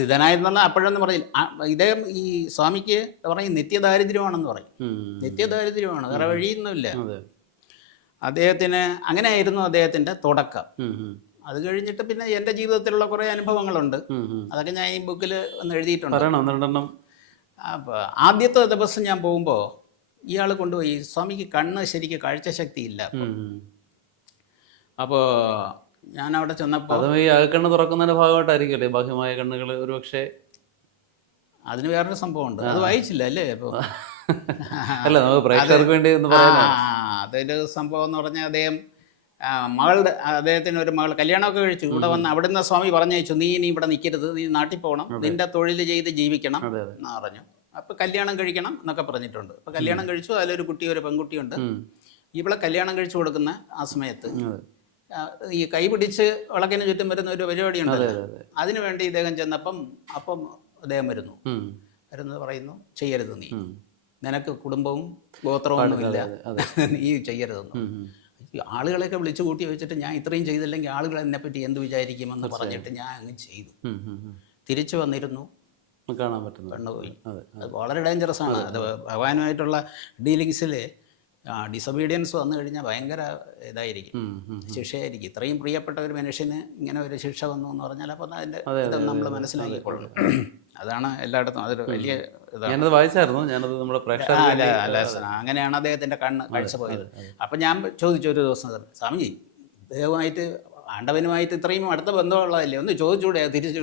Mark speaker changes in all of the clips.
Speaker 1: ആ പറഞ്ഞാൽ അപ്പോഴൊന്നും പറയില്ല. ഇദ്ദേഹം ഈ സ്വാമിക്ക് പറയും നിത്യദാരിദ്ര്യമാണെന്ന് പറയും. നിത്യദാരിദ്ര്യമാണ്. വേറെ വഴിയൊന്നുമില്ല. അദ്ദേഹത്തിന് അങ്ങനെയായിരുന്നു അദ്ദേഹത്തിന്റെ തുടക്കം. അത് കഴിഞ്ഞിട്ട് പിന്നെ എന്റെ ജീവിതത്തിലുള്ള കുറേ അനുഭവങ്ങളുണ്ട്. അതൊക്കെ ഞാൻ ഈ ബുക്കിൽ ഒന്ന് എഴുതിയിട്ടുണ്ട്. അപ്പോൾ ആദ്യത്തെ ദിവസം ഞാൻ പോകുമ്പോൾ ഇയാൾ കൊണ്ടുപോയി സ്വാമിക്ക് കണ്ണ് ശരിക്ക് കാഴ്ചശക്തി ഇല്ല
Speaker 2: ഉം, ഉം.
Speaker 1: അപ്പോൾ ഞാൻ അവിടെ ചെന്നപ്പോൾ
Speaker 2: അതും ഈ അകക്കണ്ണ് തുറക്കുന്നതിന്റെ ഭാഗമായിട്ടായിരിക്കും ബാഹ്യമായ കണ്ണുകൾ ഒരു പക്ഷേ
Speaker 1: അതിന് വേറൊരു സംഭവമുണ്ട്. അത് വായിച്ചില്ല അല്ലേ അപ്പോൾ
Speaker 2: അല്ല നമുക്ക് പ്രേക്ഷകർക്ക് വേണ്ടി
Speaker 1: അതൊരു സംഭവം എന്ന് പറഞ്ഞാൽ അദ്ദേഹം മകളുടെ അദ്ദേഹത്തിന് ഒരു മകൾ കല്യാണമൊക്കെ കഴിച്ചു. ഇവിടെ വന്ന് അവിടുന്ന് സ്വാമി പറഞ്ഞയച്ചു നീ ഇനി ഇവിടെ നിൽക്കരുത് നീ നാട്ടിൽ പോകണം നിന്റെ തൊഴിൽ ചെയ്ത് ജീവിക്കണം എന്ന് പറഞ്ഞു. അപ്പൊ കല്യാണം കഴിക്കണം എന്നൊക്കെ പറഞ്ഞിട്ടുണ്ട്. അപ്പൊ കല്യാണം കഴിച്ചു അതിലൊരു കുട്ടി ഒരു പെൺകുട്ടിയുണ്ട്
Speaker 2: ഇവിടെ
Speaker 1: ഇവളെ കല്യാണം കഴിച്ചു കൊടുക്കുന്ന ആ സമയത്ത് ഈ കൈ പിടിച്ച് വിളക്കിന് ചുറ്റും വരുന്ന ഒരു പരിപാടി
Speaker 2: ഉണ്ട്
Speaker 1: ഉണ്ടല്ലോ അതിനു വേണ്ടി ഇദ്ദേഹം ചെന്നപ്പം അപ്പം അദ്ദേഹം വരുന്നു. വരുന്നത് പറയുന്നു ചെയ്യരുത് നീ. നിനക്ക് കുടുംബവും ഗോത്രവും
Speaker 2: ഇല്ല
Speaker 1: നീ ചെയ്യരുതെന്ന്. ആളുകളെയൊക്കെ വിളിച്ചു കൂട്ടി വെച്ചിട്ട് ഞാൻ ഇത്രയും ചെയ്തില്ലെങ്കിൽ ആളുകൾ എന്നെ പറ്റി എന്ത് വിചാരിക്കുമെന്ന് പറഞ്ഞിട്ട് ഞാൻ അങ്ങ് ചെയ്തു. തിരിച്ചു വന്നിരുന്നു.
Speaker 2: കാണാൻ പറ്റുന്നു
Speaker 1: കണ്ണുപോയി
Speaker 2: അത്
Speaker 1: വളരെ ഡേഞ്ചറസ് ആണ്. അത് ഭഗവാനുമായിട്ടുള്ള ഡീലിങ്സിൽ ഡിസൊബീഡിയൻസ് വന്നു കഴിഞ്ഞാൽ ഭയങ്കര ഇതായിരിക്കും. ശിക്ഷയായിരിക്കും. ഇത്രയും പ്രിയപ്പെട്ട ഒരു മനുഷ്യന് ഇങ്ങനെ ഒരു ശിക്ഷ വന്നു എന്ന് പറഞ്ഞാൽ അപ്പം അതിന്റെ
Speaker 2: അതെ,
Speaker 1: നമ്മൾ മനസ്സിലാക്കിക്കൊള്ളണം അതാണ് എല്ലായിടത്തും അതൊരു വലിയ
Speaker 2: ഞാനത് വായിച്ചായിരുന്നു. ഞാനത് നമ്മുടെ
Speaker 1: അങ്ങനെയാണ് അദ്ദേഹത്തിന്റെ കണ്ണ് കാഴ്ച പോയത്. അപ്പം ഞാൻ ചോദിച്ചു ഒരു ദിവസം സ്വാമിജി ദൈവമായിട്ട് ആണ്ടവനുമായിട്ട് ഇത്രയും അടുത്ത ബന്ധമുള്ളതല്ലേ? ഒന്ന് ചോദിച്ചൂടെ തിരിച്ചു.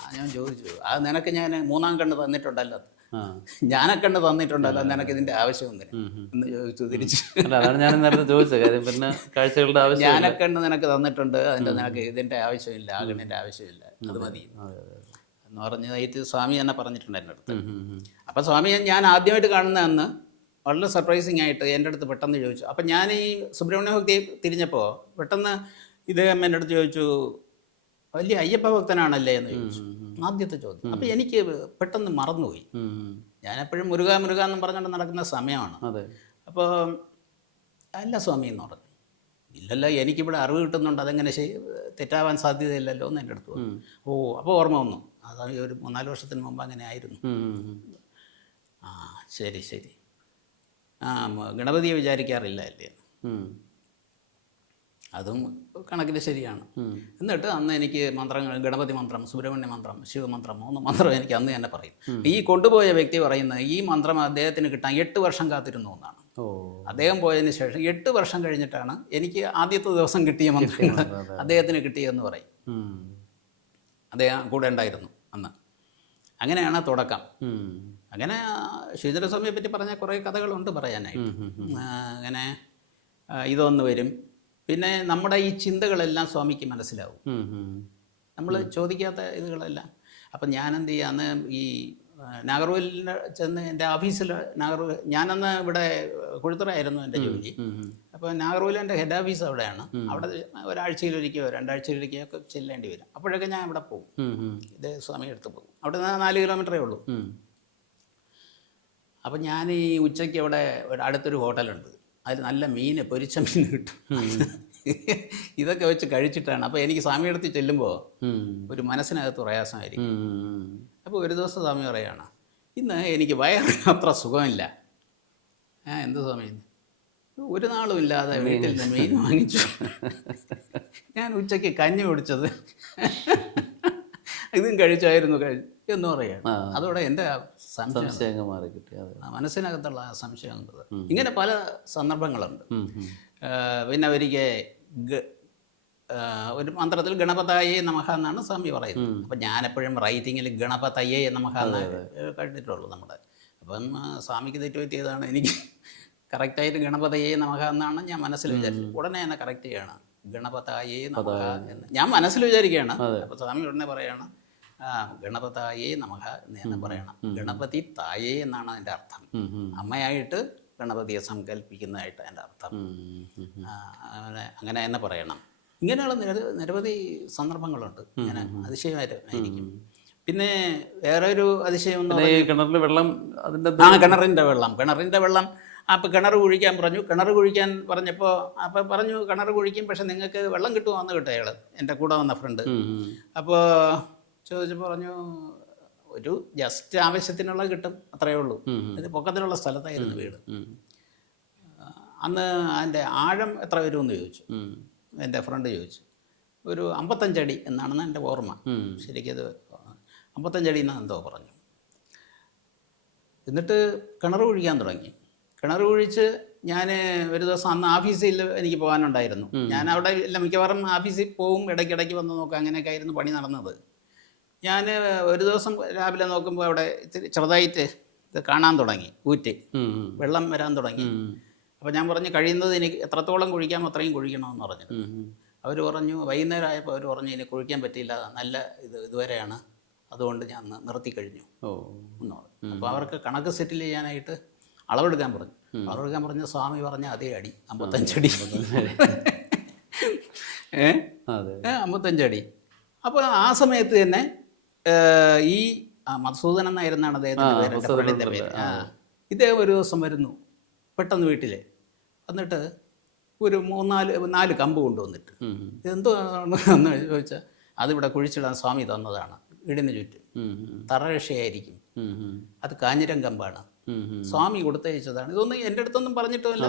Speaker 1: ആ, ഞാൻ ചോദിച്ചു. അത് നിനക്ക് ഞാൻ മൂന്നാം കണ്ണ് തന്നിട്ടുണ്ടല്ലോ.
Speaker 2: ആ.
Speaker 1: ഞാനെ കണ്ണ് തന്നിട്ടുണ്ടല്ലോ നിനക്ക് ഇതിന്റെ ആവശ്യമൊന്നുമില്ല. എന്ന് ചോദിച്ചു തിരിച്ചു.
Speaker 2: അതാണ് ഞാൻ നേരത്തെ ചോദിച്ചത്. കാര്യം പിന്നെ കാഴ്ചകളുടെ ആവശ്യം
Speaker 1: ഞാനൊക്കെ നിനക്ക് തന്നിട്ടുണ്ട് അതിന്റെ നിനക്ക് ഇതിന്റെ ആവശ്യമില്ല ആകണിന്റെ ആവശ്യമില്ല അത് മതി. എന്ന് പറഞ്ഞതായിട്ട് സ്വാമി തന്നെ പറഞ്ഞിട്ടുണ്ട് എന്റെ അടുത്ത്. അപ്പം സ്വാമി ഞാൻ ആദ്യമായിട്ട് കാണുന്ന അന്ന് വളരെ സർപ്രൈസിങ് ആയിട്ട് എന്റെ അടുത്ത് പെട്ടെന്ന് ചോദിച്ചു. അപ്പം ഞാൻ ഈ സുബ്രഹ്മണ്യ ഭക്തി തിരിഞ്ഞപ്പോൾ പെട്ടെന്ന് ഇദ്ദേഹം എന്റെ അടുത്ത് ചോദിച്ചു വലിയ അയ്യപ്പ ഭക്തനാണല്ലേ? എന്ന് ചോദിച്ചു. ആദ്യത്തെ ചോദ്യം. അപ്പം എനിക്ക് പെട്ടെന്ന് മറന്നുപോയി.
Speaker 2: ഞാൻ എപ്പോഴും
Speaker 1: ഞാനെപ്പോഴും മുരുക മുരുക എന്ന് പറഞ്ഞുകൊണ്ട് നടക്കുന്ന സമയമാണ്. അപ്പോൾ അല്ല സ്വാമി എന്ന് പറഞ്ഞു. ഇല്ലല്ലോ എനിക്കിവിടെ അറിവ് കിട്ടുന്നുണ്ട്. അതെങ്ങനെ ശരി തെറ്റാവാൻ സാധ്യതയില്ലല്ലോ എന്ന് എന്റെ അടുത്ത് ഓ അപ്പോൾ ഓർമ്മ വന്നു. അത് ഒരു മൂന്നാൽ വർഷത്തിന് മുമ്പ് അങ്ങനെ ആയിരുന്നു. ആ ശരി ശരി. ആ ഗണപതിയെ വിചാരിക്കാറില്ല അല്ലേ. അതും കണക്കിന് ശരിയാണ്. എന്നിട്ട് അന്ന് എനിക്ക് മന്ത്രങ്ങൾ ഗണപതി മന്ത്രം സുബ്രഹ്മണ്യ മന്ത്രം ശിവമന്ത്രം മൂന്ന് മന്ത്രം എനിക്ക് അന്ന് തന്നെ പറയും. ഈ കൊണ്ടുപോയ വ്യക്തി പറയുന്നത് ഈ മന്ത്രം അദ്ദേഹത്തിന് കിട്ടാൻ എട്ട് വർഷം കാത്തിരുന്നു എന്നാണ്. അദ്ദേഹം പോയതിന് ശേഷം എട്ട് വർഷം കഴിഞ്ഞിട്ടാണ് എനിക്ക് ആദ്യത്തെ ദിവസം കിട്ടിയ മന്ത്രങ്ങൾ അദ്ദേഹത്തിന് കിട്ടിയതെന്ന് പറയും. അദ്ദേഹം കൂടെ ഉണ്ടായിരുന്നു അന്ന്. അങ്ങനെയാണ് തുടക്കം. അങ്ങനെ ശ്രീധരസ്വാമിയെ പറ്റി പറഞ്ഞ കുറേ കഥകളുണ്ട് പറയാനായിട്ട്.
Speaker 2: ഉം,
Speaker 1: അങ്ങനെ ഇതൊന്ന് വരും. പിന്നെ നമ്മുടെ ഈ ചിന്തകളെല്ലാം സ്വാമിക്ക് മനസ്സിലാവും. നമ്മൾ ചോദിക്കാത്ത ഇതുകളെല്ലാം. അപ്പം ഞാനെന്ത് ചെയ്യുക അന്ന് ഈ ആ, ചെന്ന് എന്റെ ഓഫീസിൽ നാഗർകോവിൽ ഞാനന്ന് ഇവിടെ കുഴുത്തറയായിരുന്നു എന്റെ ജോലി. അപ്പോൾ നാഗർവേലിന്റെ എന്റെ ഹെഡ് ഓഫീസ് അവിടെയാണ്. അവിടെ ഒരാഴ്ചയിലൊരിക്കയോ രണ്ടാഴ്ചയിലൊരിക്കയോ ഒക്കെ ചെല്ലേണ്ടി വരും. അപ്പോഴൊക്കെ ഞാൻ അവിടെ പോകും. ഇത് സ്വാമി എടുത്ത് പോകും. അവിടെ നിന്ന് നാല് കിലോമീറ്ററേ ഉള്ളൂ. അപ്പം ഞാൻ ഈ ഉച്ചയ്ക്ക് അവിടെ അടുത്തൊരു ഹോട്ടലുണ്ട്. അതിൽ നല്ല മീൻ പൊരിച്ച മീൻ കിട്ടും. ഇതൊക്കെ വെച്ച് കഴിച്ചിട്ടാണ്. അപ്പോൾ എനിക്ക് സ്വാമിയെടുത്ത് ചെല്ലുമ്പോ ചെല്ലുമ്പോൾ ഒരു മനസ്സിനകത്ത് പ്രയാസമായിരിക്കും. അപ്പോൾ ഒരു ദിവസം സ്വാമി പറയാണ് ഇന്ന് എനിക്ക് വയറ് അത്ര സുഖമില്ല. ആ എന്ത് സ്വാമി ഒരു നാളും ഇല്ലാതെ വീട്ടിൽ നിന്ന് മീൻ വാങ്ങിച്ചു. ഞാൻ ഉച്ചയ്ക്ക് കഞ്ഞി കുടിച്ചത്. ഇതും കഴിച്ചായിരുന്നു കഴി എന്ന് പറയാണ്. അതോടെ എന്റെ സംശയം.
Speaker 2: മാറി
Speaker 1: മനസ്സിനകത്തുള്ള ആ സംശയം ഇങ്ങനെ പല സന്ദർഭങ്ങളുണ്ട്. പിന്നെ ഒരിക്കൽ ആ, ഒരു മന്ത്രത്തിൽ ഗണപതായേ നമഹ എന്നാണ് സ്വാമി പറയുന്നത്. അപ്പം ഞാനെപ്പോഴും റൈറ്റിങ്ങിൽ ഗണപതയേ നമഹ എന്ന് കണ്ടിട്ടുള്ളൂ നമ്മുടെ അപ്പം സ്വാമിക്ക് തെറ്റുപറ്റിയതാണ് എനിക്ക് കറക്റ്റായിട്ട് ഗണപതയേ നമഹ എന്നാണ് ഞാൻ മനസ്സിൽ വിചാരിച്ചത്. ഉടനെ എന്നെ കറക്റ്റ് ചെയ്യണം. ഗണപതായേ നമഹ എന്ന്. ഞാൻ മനസ്സിൽ വിചാരിക്കുകയാണ്. അപ്പോൾ സ്വാമി ഉടനെ പറയാണ് ആ ഗണപതായേ നമഹ എന്ന് പറയണം. ഗണപതി തായേ എന്നാണ് അതിന്റെ അർത്ഥം. അമ്മയായിട്ട് ഗണപതിയെ സങ്കല്പിക്കുന്നതായിട്ട് അതിന്റെ അർത്ഥം. അങ്ങനെ അങ്ങനെ തന്നെ പറയണം. ഇങ്ങനെയുള്ള നിര- നിരവധി സന്ദർഭങ്ങളുണ്ട്. ഇങ്ങനെ അതിശയമായിട്ട് പിന്നെ വേറെ ഒരു അതിശയം എന്ന്
Speaker 2: കിണറിൽ വെള്ളം അതിന്റെ
Speaker 1: ആ കിണറിന്റെ വെള്ളം. കിണറിന്റെ വെള്ളം അപ്പോൾ കിണർ കുഴിക്കാൻ പറഞ്ഞു. കിണർ കുഴിക്കാൻ പറഞ്ഞപ്പോൾ അപ്പോൾ പറഞ്ഞു കിണർ കുഴിക്കും പക്ഷെ നിങ്ങൾക്ക് വെള്ളം കിട്ടുമോയെന്ന് കേട്ടോ അയാൾ എന്റെ കൂടെ വന്ന ഫ്രണ്ട്. അപ്പോൾ ചോദിച്ചപ്പോൾ പറഞ്ഞു ഒരു ജസ്റ്റ് ആവശ്യത്തിനുള്ള കിട്ടും അത്രയേ ഉള്ളൂ. ഇത് പൊക്കത്തിലുള്ള സ്ഥലത്തായിരുന്നു വീട്. അന്ന് അതിന്റെ ആഴം എത്ര വരുമെന്ന് ചോദിച്ചു. എന്റെ ഫ്രണ്ട് ചോദിച്ചു. ഒരു അമ്പത്തഞ്ചടി എന്നാണെന്ന് എന്റെ ഓർമ്മ. ശരിക്കത് അമ്പത്തഞ്ചടി എന്ന് എന്തോ പറഞ്ഞു. എന്നിട്ട് കിണർ കുഴിക്കാൻ തുടങ്ങി. കിണർ കുഴിച്ച് ഞാൻ ഒരു ദിവസം അന്ന് ഓഫീസിൽ എനിക്ക് പോകാനുണ്ടായിരുന്നു. ഞാൻ അവിടെ എല്ലാം മിക്കവാറും ഓഫീസിൽ പോവും ഇടയ്ക്കിടയ്ക്ക് വന്ന് നോക്കാം അങ്ങനെയൊക്കെ ആയിരുന്നു പണി നടന്നത്. ഞാൻ ഒരു ദിവസം രാവിലെ നോക്കുമ്പോൾ അവിടെ ഇത്തിരി ചെറുതായിട്ട് ഇത് കാണാൻ തുടങ്ങി ഊറ്റ്. വെള്ളം വരാൻ തുടങ്ങി.
Speaker 2: അപ്പം
Speaker 1: അപ്പോൾ ഞാൻ പറഞ്ഞു കഴിയുന്നത് എനിക്ക് എത്രത്തോളം കുഴിക്കാമോ അത്രയും കുഴിക്കണമെന്ന് പറഞ്ഞു. അവർ പറഞ്ഞു വൈകുന്നേരം ആയപ്പോൾ അവർ പറഞ്ഞു ഇനി കുഴിക്കാൻ പറ്റിയില്ല നല്ല ഇത് ഇതുവരെയാണ്. അതുകൊണ്ട് ഞാൻ നിർത്തി കഴിഞ്ഞു എന്ന് പറഞ്ഞു. അപ്പോൾ അവർക്ക് കണക്ക് സെറ്റിൽ ചെയ്യാനായിട്ട് അളവെടുക്കാൻ പറഞ്ഞു. അളവെടുക്കാൻ പറഞ്ഞ സ്വാമി പറഞ്ഞ അതേ അടി അമ്പത്തഞ്ചടി ഏ? അമ്പത്തഞ്ചടി അപ്പോൾ ആ സമയത്ത് തന്നെ ഈ മധുസൂദൻ എന്നായിരുന്നാണ്
Speaker 2: അദ്ദേഹത്തിന്റെ
Speaker 1: പേര് എന്റെ പേര്. ഇദ്ദേഹം ഒരു ദിവസം വരുന്നു പെട്ടെന്ന് വീട്ടിൽ എന്നിട്ട് ഒരു മൂന്നാൽ നാല് കമ്പ് കൊണ്ടുവന്നിട്ട്. ഇതെന്തോ എന്ന് ചോദിച്ചാൽ അതിവിടെ കുഴിച്ചിടാൻ സ്വാമി തന്നതാണ് വീടിന് ചുറ്റും. തറരക്ഷയായിരിക്കും. അത് കാഞ്ഞിരം കമ്പാണ്. സ്വാമി കൊടുത്തയച്ചതാണ്. ഇതൊന്നും എന്റെ അടുത്തൊന്നും പറഞ്ഞിട്ടില്ല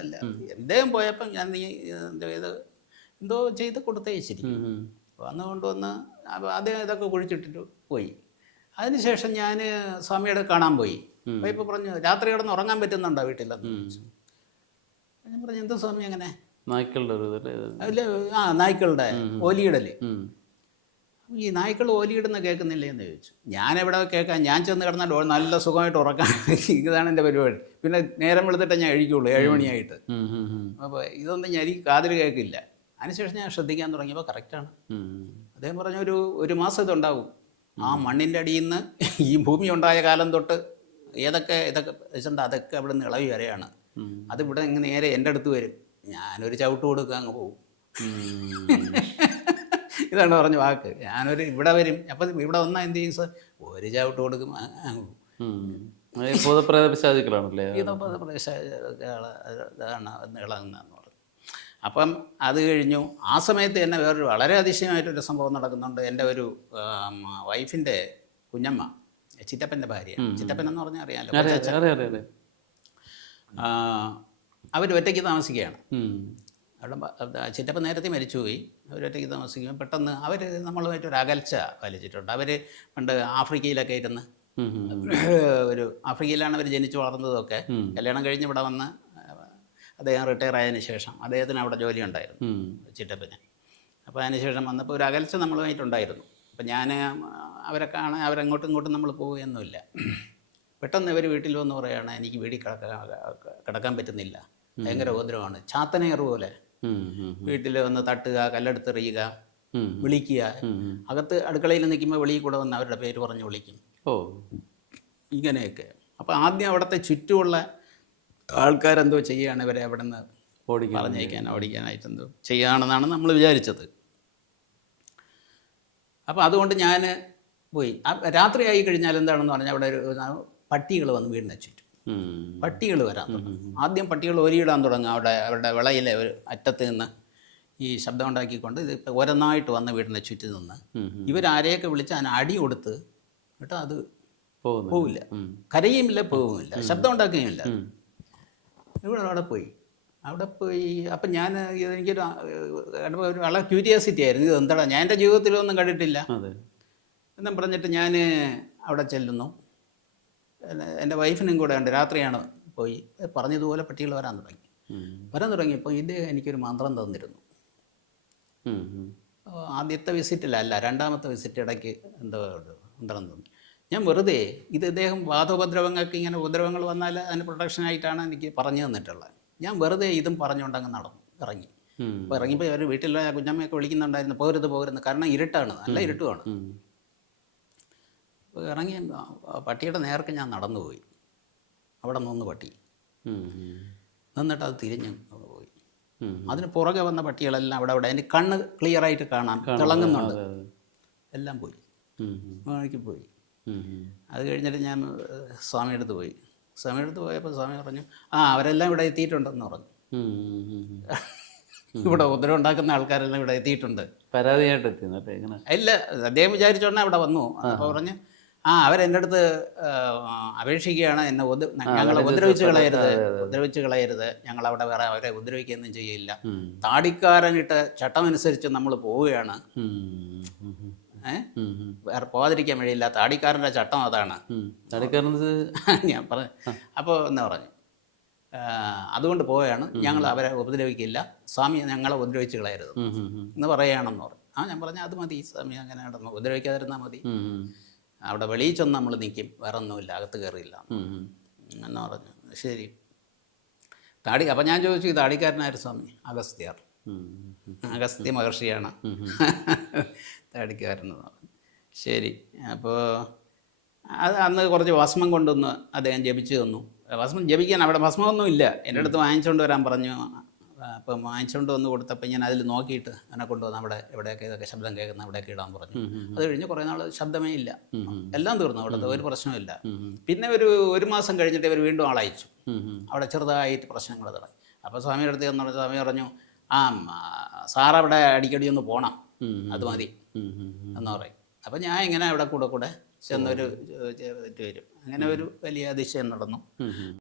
Speaker 1: അല്ല അദ്ദേഹം പോയപ്പം ഞാൻ നീ എന്തോ എന്തോ ചെയ്ത് കൊടുത്തയച്ചിരിക്കും. വന്ന് കൊണ്ടുവന്ന് അപ്പോൾ അദ്ദേഹം ഇതൊക്കെ കുഴിച്ചിട്ടിട്ട് പോയി. അതിനുശേഷം ഞാൻ സ്വാമിയുടെ കാണാൻ പോയി. അപ്പോൾ ഇപ്പോൾ പറഞ്ഞു രാത്രി കിടന്ന് ഉറങ്ങാൻ പറ്റുന്നുണ്ടോ വീട്ടിലെന്ന്? ഞാൻ പറഞ്ഞു എന്താ സ്വാമി അങ്ങനെ?
Speaker 2: നായ്ക്കളുടെ
Speaker 1: ആ നായ്ക്കളുടെ
Speaker 2: ഓലിയിടൽ.
Speaker 1: ഈ നായ്ക്കൾ ഓലിയിടുന്ന കേൾക്കുന്നില്ലേ എന്ന് ചോദിച്ചു. ഞാൻ എവിടെ കേൾക്കാൻ ഞാൻ ചെന്ന് കിടന്നാൽ നല്ല സുഖമായിട്ട് ഉറക്കാൻ ഇതാണ് എന്റെ പരിപാടി. പിന്നെ നേരം വെളുത്തിട്ടേ ഞാൻ കഴിക്കുള്ളൂ ഏഴുമണിയായിട്ട്. അപ്പോൾ ഇതൊന്നും ഞാൻ ഈ കാതിൽ കേൾക്കില്ല. അതിനുശേഷം ഞാൻ ശ്രദ്ധിക്കാൻ തുടങ്ങിയപ്പോൾ കറക്റ്റാണ്. അദ്ദേഹം പറഞ്ഞ ഒരു ഒരു മാസം ഇതുണ്ടാവും. ആ മണ്ണിന്റെ അടിയിൽ നിന്ന് ഈ ഭൂമി ഉണ്ടായ കാലം തൊട്ട് ഏതൊക്കെ ഇതൊക്കെ വെച്ചിട്ടുണ്ട് അതൊക്കെ അവിടെ നിന്ന് ഇളവി വരെയാണ്.
Speaker 2: അത്
Speaker 1: അതിവിടെ ഇങ്ങനെ നേരെ എന്റെ അടുത്ത് വരും. ഞാനൊരു ചവിട്ട് കൊടുക്കുക അങ്ങ് പോകും. ഇതാണ് പറഞ്ഞ വാക്ക്. ഞാനൊരു ഇവിടെ വരും. അപ്പം ഇവിടെ വന്നാൽ എന്ത് ചെയ്യും സർ? ഒരു ചവിട്ട് കൊടുക്കും അങ്ങ് പോകും
Speaker 2: ഭൂതപ്രേത പിശാചുക്കളാണല്ലേ
Speaker 1: ഇളകുന്നതെന്ന് അപ്പം അത് കഴിഞ്ഞു. ആ സമയത്ത് തന്നെ വേറൊരു വളരെ അതിശയമായിട്ടൊരു സംഭവം നടക്കുന്നുണ്ട്. എന്റെ ഒരു വൈഫിന്റെ കുഞ്ഞമ്മ ചിറ്റപ്പന്റെ ഭാര്യ. ചിറ്റപ്പൻ എന്ന് പറഞ്ഞാൽ അറിയാമല്ലോ
Speaker 2: അറിയാം അറിയാം അറിയാം അറിയാം
Speaker 1: അവർ ഒറ്റയ്ക്ക് താമസിക്കുകയാണ്. അവിടെ ചിറ്റപ്പൻ നേരത്തെ മരിച്ചുപോയി. അവരൊറ്റയ്ക്ക് താമസിക്കുമ്പോൾ പെട്ടെന്ന് അവർ നമ്മളുമായിട്ട് ഒരു അകൽച്ച വലിച്ചിട്ടുണ്ട് അവർ പണ്ട് ആഫ്രിക്കയിലൊക്കെ ഇരുന്ന്. ഒരു ആഫ്രിക്കയിലാണ് അവർ ജനിച്ചു വളർന്നതൊക്കെ. കല്യാണം കഴിഞ്ഞ് ഇവിടെ വന്ന് അദ്ദേഹം റിട്ടയർ ആയതിനു ശേഷം അദ്ദേഹത്തിന് അവിടെ ജോലി ഉണ്ടായിരുന്നു. ചിറ്റപ്പന് അപ്പോൾ അതിനുശേഷം വന്നപ്പോൾ ഒരു അകൽച്ച നമ്മളുമായിട്ടുണ്ടായിരുന്നു അപ്പം ഞാൻ അവരെ കാണാൻ അവരങ്ങോട്ടും ഇങ്ങോട്ടും നമ്മൾ പോവുകയൊന്നുമില്ല. പെട്ടെന്ന് ഇവർ വീട്ടിൽ വന്ന് പറയുകയാണ് എനിക്ക് വീടി കിടക്കാൻ കിടക്കാൻ പറ്റുന്നില്ല. ഭയങ്കര ഉപദ്രവമാണ്. ചാത്തനയർ പോലെ. വീട്ടിൽ വന്ന് തട്ടുക കല്ലെടുത്തെറിയുക വിളിക്കുക. അകത്ത് അടുക്കളയിൽ നിൽക്കുമ്പോൾ വെളിയിൽ കൂടെ വന്ന് അവരുടെ പേര് പറഞ്ഞ് വിളിക്കും.
Speaker 2: ഓ.
Speaker 1: ഇങ്ങനെയൊക്കെ. അപ്പോൾ ആദ്യം അവിടുത്തെ ചുറ്റുമുള്ള ആൾക്കാരെന്തോ ചെയ്യുകയാണ് ഇവരെ അവിടെ നിന്ന്
Speaker 2: ഓടിക്കാൻ
Speaker 1: പറഞ്ഞേക്കാൻ ഓടിക്കാനായിട്ട് എന്തോ ചെയ്യുകയാണെന്നാണ് നമ്മൾ വിചാരിച്ചത്. അപ്പോൾ അതുകൊണ്ട് ഞാൻ പോയി. രാത്രിയായി കഴിഞ്ഞാൽ എന്താണെന്ന് പറഞ്ഞാൽ അവിടെ ഒരു പട്ടികൾ വന്ന് വീടിനെ ചുറ്റും. പട്ടികൾ വരാൻ തുടങ്ങും. ആദ്യം പട്ടികൾ ഒരിയിടാൻ തുടങ്ങും. അവിടെ അവരുടെ വിളയിലെ ഒരു അറ്റത്ത് നിന്ന് ഈ ശബ്ദം ഉണ്ടാക്കിക്കൊണ്ട് ഇത് ഒരന്നായിട്ട് വന്ന് വീടിനെ ചുറ്റി നിന്ന്. ഇവരാരെയൊക്കെ വിളിച്ച് അതിന് അടി കൊടുത്ത് കേട്ടോ അത് പോവില്ല. കരയുമില്ല പോവുമില്ല. ശബ്ദം ഉണ്ടാക്കുകയുമില്ല. ഇവിടെ അവിടെ പോയി. അവിടെ പോയി. അപ്പം ഞാൻ എനിക്കൊരു ഒരു വളരെ ക്യൂരിയോസിറ്റി ആയിരുന്നു. ഇത് എന്താടാ? ഞാൻ എന്റെ ജീവിതത്തിലൊന്നും കണ്ടിട്ടില്ല. എന്നും പറഞ്ഞിട്ട് ഞാൻ അവിടെ ചെല്ലുന്നു. എന്റെ വൈഫിനും കൂടെ ഉണ്ട്. രാത്രിയാണ് പോയി. പറഞ്ഞതുപോലെ പട്ടികൾ വരാൻ തുടങ്ങി. വരാൻ തുടങ്ങിയപ്പോൾ ഇത് എനിക്കൊരു മന്ത്രം തന്നിരുന്നു. ആദ്യത്തെ വിസിറ്റിലല്ല രണ്ടാമത്തെ വിസിറ്റ് ഇടയ്ക്ക് എന്തോ മന്ത്രം തോന്നി. ഞാൻ വെറുതെ ഇത് ഇദ്ദേഹം വാദോപദ്രവങ്ങൾക്ക് ഇങ്ങനെ ഉപദ്രവങ്ങൾ വന്നാൽ അതിന് പ്രൊട്ടക്ഷനായിട്ടാണ് എനിക്ക് പറഞ്ഞു തന്നിട്ടുള്ളത്. ഞാൻ വെറുതെ ഇതും പറഞ്ഞുകൊണ്ടങ്ങ് നടന്നു ഇറങ്ങി. അപ്പോൾ ഇറങ്ങിയപ്പോൾ അവർ വീട്ടിലെ കുഞ്ഞമ്മയൊക്കെ വിളിക്കുന്നുണ്ടായിരുന്നു പോരുത് പോകരുത് കാരണം ഇരുട്ടാണ് നല്ല ഇരുട്ടുമാണ്. അപ്പോൾ ഇറങ്ങി പട്ടിയുടെ നേർക്ക് ഞാൻ നടന്നു പോയി അവിടെ നിന്ന് പട്ടി. നിന്നിട്ട് അത് തിരിഞ്ഞ് പോയി. അതിന് പുറകെ വന്ന പട്ടികളെല്ലാം അവിടെ അവിടെ. എന്റെ കണ്ണ് ക്ലിയർ ആയിട്ട് കാണാം. തിളങ്ങുന്നുണ്ട്. എല്ലാം പോയി. പോയി. അത് കഴിഞ്ഞിട്ട് ഞാൻ ഏഹ്, സ്വാമിയുടെ അടുത്ത് പോയി. സ്വാമിയുടെ അടുത്ത് പോയപ്പോൾ സ്വാമി പറഞ്ഞു ആ അവരെല്ലാം ഇവിടെ എത്തിയിട്ടുണ്ടെന്ന് പറഞ്ഞു. ഇവിടെ ഉപദ്രവം ഉണ്ടാക്കുന്ന ആൾക്കാരെല്ലാം ഇവിടെ എത്തിയിട്ടുണ്ട്.
Speaker 2: പരാതിയായിട്ട് എത്തി
Speaker 1: ഇല്ല അദ്ദേഹം വിചാരിച്ചോണ്ടേ അവിടെ വന്നു. അപ്പോൾ പറഞ്ഞ് ആ അവരെന്റെ അടുത്ത് അപേക്ഷിക്കുകയാണ്. എന്നെ ഞങ്ങളെ ഉപദ്രവിച്ച് കളയരുത്. ഉപദ്രവിച്ച് കളയരുത്. ഞങ്ങൾ അവിടെ വേറെ അവരെ ഉപദ്രവിക്കുകയൊന്നും ചെയ്യില്ല. താടിക്കാരനിട്ട് ചട്ടമനുസരിച്ച് നമ്മൾ പോവുകയാണ്. വേറെ പോകാതിരിക്കാൻ വഴിയില്ല താടിക്കാരന്റെ ചട്ടം അതാണ്.
Speaker 2: താടിക്കാരനത്
Speaker 1: ഞാൻ പറഞ്ഞു അപ്പോൾ എന്നാ പറഞ്ഞു? അതുകൊണ്ട് പോവുകയാണ്. ഞങ്ങൾ അവരെ ഉപദ്രവിക്കില്ല. സ്വാമി ഞങ്ങളെ ഉപദ്രവിച്ചു കളയരുത്. എന്ന് പറയുകയാണെന്ന് പറഞ്ഞു. ആ ഞാൻ പറഞ്ഞു അത് മതി സ്വാമി അങ്ങനെ നടന്നു ഉപദ്രവിക്കാതിരുന്നാൽ മതി. അവിടെ വെളിയിൽ ചെന്ന് നമ്മൾ നിൽക്കും. വേറെ ഒന്നുമില്ല അകത്ത് കയറിയില്ല. എന്ന് പറഞ്ഞു. ശരി. താടി അപ്പം ഞാൻ ചോദിച്ചു ഈ താടിക്കാരനായിരുന്നു സ്വാമി അഗസ്ത്യാർ. അഗസ്ത്യ മഹർഷിയാണ്. താടിക്കാരനെന്ന് പറഞ്ഞു ശരി. അപ്പോൾ അത് അന്ന് കുറച്ച് ഭസ്മം കൊണ്ടുവന്ന് അദ്ദേഹം ജപിച്ചു തന്നു. ഭസ്മം ജപിക്കാൻ അവിടെ ഭസ്മമൊന്നും ഇല്ല എന്റെ അടുത്ത് വാങ്ങിച്ചുകൊണ്ട് വരാൻ പറഞ്ഞു. അപ്പം വാങ്ങിച്ചുകൊണ്ട് വന്ന് കൊടുത്തപ്പോൾ ഞാൻ അതിൽ നോക്കിയിട്ട് അങ്ങനെ കൊണ്ടുവന്ന് അവിടെ എവിടെയൊക്കെ ഇതൊക്കെ ശബ്ദം കേൾക്കുന്ന അവിടെയൊക്കെ ഇടാൻ പറഞ്ഞു. അത് കഴിഞ്ഞ് കുറേ നാൾ ശബ്ദമേ ഇല്ല. എല്ലാം തീർന്നു അവിടുത്തെ ഒരു പ്രശ്നമില്ല പിന്നെ ഒരു ഒരു മാസം കഴിഞ്ഞിട്ട് ഇവർ വീണ്ടും ആളയച്ചു. അവിടെ ചെറുതായിട്ട് പ്രശ്നങ്ങൾ തുടങ്ങി. അപ്പോൾ സ്വാമിയുടെ അടുത്ത് സ്വാമി പറഞ്ഞു ആ സാർ അവിടെ അടിക്കടി ഒന്ന് പോണം. അത് മതി. എന്ന് പറയും. അപ്പം ഞാൻ ഇങ്ങനെ അവിടെ കൂടെ കൂടെ ചെന്നൊരു വരും. അങ്ങനെ ഒരു വലിയ അതിശയം നടന്നു.